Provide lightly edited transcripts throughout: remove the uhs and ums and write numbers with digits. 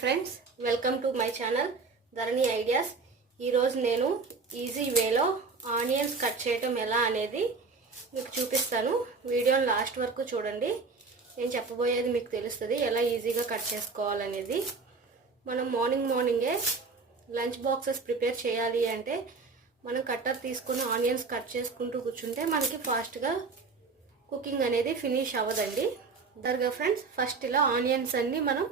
Friends, welcome to my channel Dharani ideas. ఈరోజు నేను easy వేలో ఆనియన్స్ కట్ చేయటం ఎలా అనేది మీకు చూపిస్తాను. వీడియోని లాస్ట్ వరకు చూడండి. నేను చెప్పబోయేది మీకు తెలుస్తుంది ఎలా ఈజీగా కట్ చేసుకోవాలనేది. మనం మార్నింగే లంచ్ బాక్సెస్ ప్రిపేర్ చేయాలి అంటే మనం కట్టర్ తీసుకొని ఆనియన్స్ కట్ చేసుకుంటూ కూర్చుంటే మనకి ఫాస్ట్గా కుకింగ్ అనేది ఫినిష్ అవ్వదండి. దర్గా ఫ్రెండ్స్, ఫస్ట్ ఇలా ఆనియన్స్ అన్నీ మనం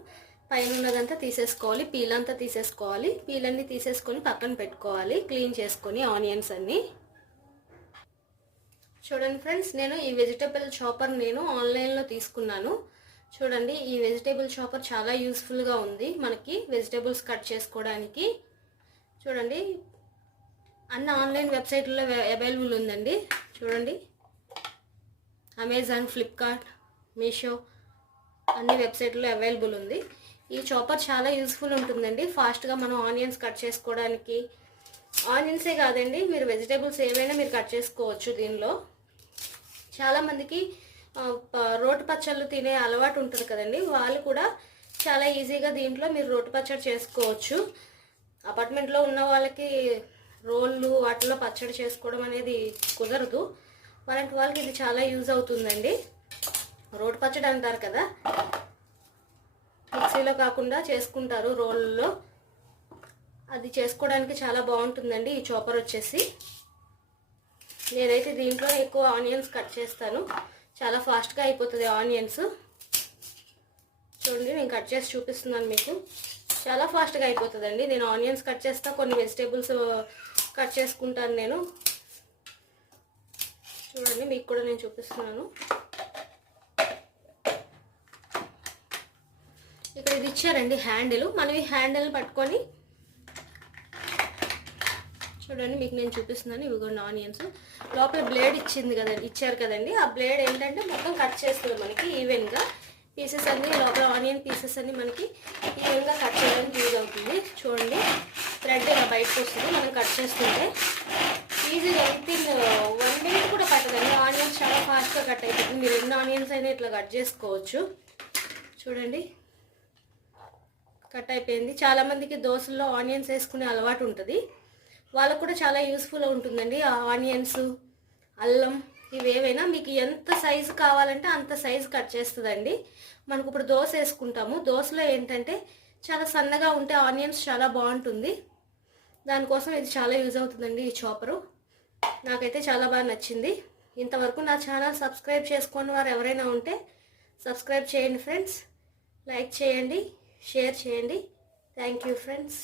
పైన ఉన్నదంతా తీసేసుకోవాలి, పీల్ అంతా తీసేసుకోవాలి. పీల్ అన్నీ తీసేసుకొని పక్కన పెట్టుకోవాలి, క్లీన్ చేసుకొని ఆనియన్స్ అన్నీ. చూడండి ఫ్రెండ్స్, నేను ఈ వెజిటబుల్ చాపర్ నేను ఆన్లైన్లో తీసుకున్నాను. చూడండి, ఈ వెజిటేబుల్ చాపర్ చాలా యూస్ఫుల్గా ఉంది మనకి వెజిటేబుల్స్ కట్ చేసుకోవడానికి. చూడండి, అన్ని ఆన్లైన్ వెబ్సైట్లో అవైలబుల్ ఉందండి. చూడండి, అమెజాన్, ఫ్లిప్కార్ట్, మీషో అన్ని వెబ్సైట్లో అవైలబుల్ ఉంది. ఈ చాపర్ చాలా యూస్ఫుల్ ఉంటుందండి. ఫాస్ట్గా మనం ఆనియన్స్ కట్ చేసుకోవడానికి, ఆనియన్సే కాదండి, మీరు వెజిటేబుల్స్ ఏవైనా మీరు కట్ చేసుకోవచ్చు. దీనిలో చాలామందికి రోటి పచ్చళ్ళు తినే అలవాటు ఉంటుంది కదండి, వాళ్ళు కూడా చాలా ఈజీగా దీంట్లో మీరు రోటి పచ్చడి చేసుకోవచ్చు. అపార్ట్మెంట్లో ఉన్న వాళ్ళకి రోళ్ళు వాటిలో పచ్చడి చేసుకోవడం అనేది కుదరదు. అలాంటి వాళ్ళకి ఇది చాలా యూజ్ అవుతుందండి. రోటి పచ్చడి అంటారు కదా, మిక్సీలో కాకుండా చేసుకుంటారు రోల్లో. అది చేసుకోవడానికి చాలా బాగుంటుందండి ఈ చాపర్ వచ్చేసి. నేనైతే దీంట్లో ఎక్కువ ఆనియన్స్ కట్ చేస్తాను, చాలా ఫాస్ట్గా అయిపోతుంది ఆనియన్స్. చూడండి, నేను కట్ చేసి చూపిస్తున్నాను మీకు. చాలా ఫాస్ట్గా అయిపోతుందండి. నేను ఆనియన్స్ కట్ చేస్తా, కొన్ని వెజిటేబుల్స్ కట్ చేసుకుంటాను నేను. చూడండి, మీకు కూడా నేను చూపిస్తున్నాను. ఇక్కడ ఇది ఇచ్చారండి హ్యాండిల్. మనం ఈ హ్యాండిల్ పట్టుకొని చూడండి, మీకు నేను చూపిస్తున్నాను. ఇవిగోండి ఆనియన్స్. లోపల బ్లేడ్ ఇచ్చారు కదండి. ఆ బ్లేడ్ ఏంటంటే మొత్తం కట్ చేస్తుంది మనకి ఈవెన్గా. పీసెస్ అన్నీ లోపల ఆనియన్ పీసెస్ అన్నీ మనకి ఈవెన్గా కట్ చేయడానికి యూజ్ అవుతుంది. చూడండి, థ్రెడ్ ఇలా బయటకు వస్తుంది మనం కట్ చేస్తుంటే. ఈజీగా వితిన్ 1 minute కూడా పట్టదండి. ఆనియన్స్ చాలా ఫాస్ట్గా కట్ అయిపోతుంది. మీరు ఎన్ని ఆనియన్స్ అయినా ఇట్లా కట్ చేసుకోవచ్చు. చూడండి, కట్ అయిపోయింది. చాలామందికి దోశల్లో ఆనియన్స్ వేసుకునే అలవాటు ఉంటుంది, వాళ్ళకు కూడా చాలా యూస్ఫుల్ ఉంటుందండి. ఆ ఆనియన్స్, అల్లం ఇవేవైనా మీకు ఎంత సైజు కావాలంటే అంత సైజు కట్ చేస్తుందండి. మనకు ఇప్పుడు దోశ వేసుకుంటాము, దోశలో ఏంటంటే చాలా సన్నగా ఉంటే ఆనియన్స్ చాలా బాగుంటుంది. దానికోసం ఇది చాలా యూజ్ అవుతుందండి ఈ చాపరు. నాకైతే చాలా బాగా నచ్చింది. ఇంతవరకు నా ఛానల్ సబ్స్క్రైబ్ చేసుకున్న వారు ఎవరైనా ఉంటే సబ్స్క్రైబ్ చేయండి ఫ్రెండ్స్. లైక్ చేయండి, షేర్ చేయండి. Thank you friends.